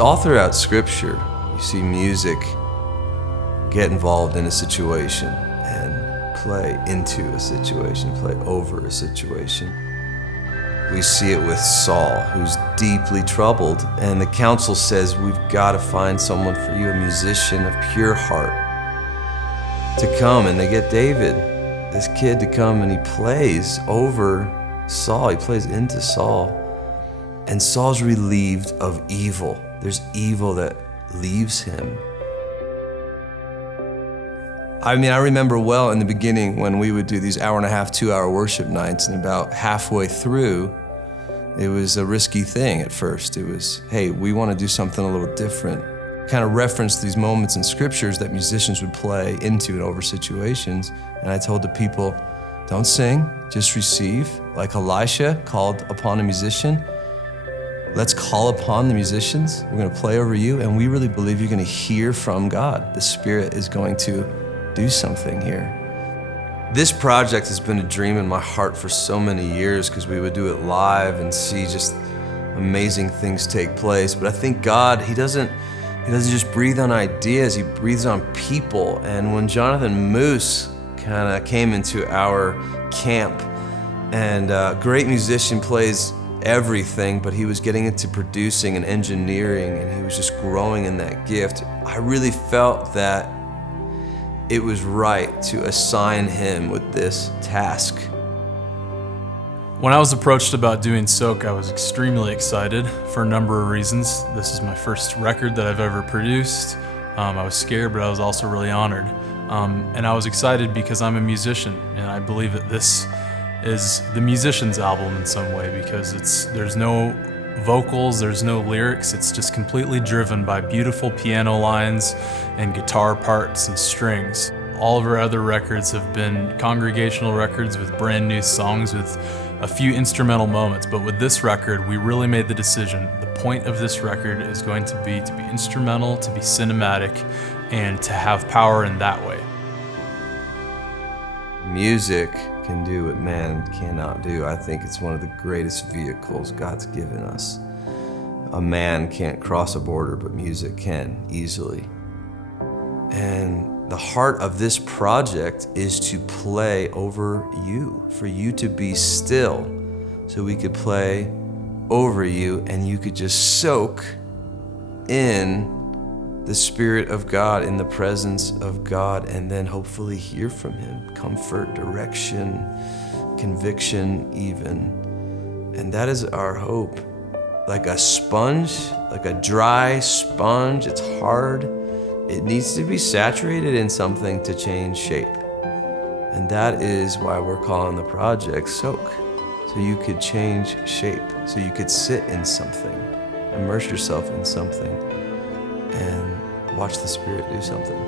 All throughout Scripture, you see music get involved in a situation and play into a situation, play over a situation. We see it with Saul, who's deeply troubled, and the council says, we've got to find someone for you, a musician of pure heart, to come. And they get David, this kid, to come, and he plays over Saul. He plays into Saul. And Saul's relieved of evil. There's evil that leaves him. I remember well in the beginning when we would do these 1.5, 2-hour worship nights, and about halfway through, it was a risky thing at first. It was, hey, we want to do something a little different. Kind of referenced these moments in scriptures that musicians would play into and over situations. And I told the people, don't sing, just receive. Like Elisha called upon a musician, let's call upon the musicians. We're going to play over you, and we really believe you're going to hear from God. The Spirit is going to do something here. This project has been a dream in my heart for so many years because we would do it live and see just amazing things take place. But I think God, He doesn't just breathe on ideas, He breathes on people. And when Jonathan Moose kind of came into our camp, and a great musician, plays everything, but he was getting into producing and engineering, and he was just growing in that gift, I really felt that it was right to assign him with this task. When I was approached about doing Soak, I was extremely excited for a number of reasons. This is my first record that I've ever produced. I was scared, but I was also really honored. And I was excited because I'm a musician, and I believe that this is the musician's album in some way, because there's no vocals, there's no lyrics, it's just completely driven by beautiful piano lines and guitar parts and strings. All of our other records have been congregational records with brand new songs with a few instrumental moments, but with this record, we really made the decision. The point of this record is going to be instrumental, to be cinematic, and to have power in that way. Music can do what man cannot do. I think it's one of the greatest vehicles God's given us. A man can't cross a border, but music can easily. And the heart of this project is to play over you, for you to be still, so we could play over you and you could just soak in the Spirit of God, in the presence of God, and then hopefully hear from Him. Comfort, direction, conviction even. And that is our hope. Like a sponge, like a dry sponge, it's hard. It needs to be saturated in something to change shape. And that is why we're calling the project Soak. So you could change shape, so you could sit in something, immerse yourself in something, and watch the Spirit do something.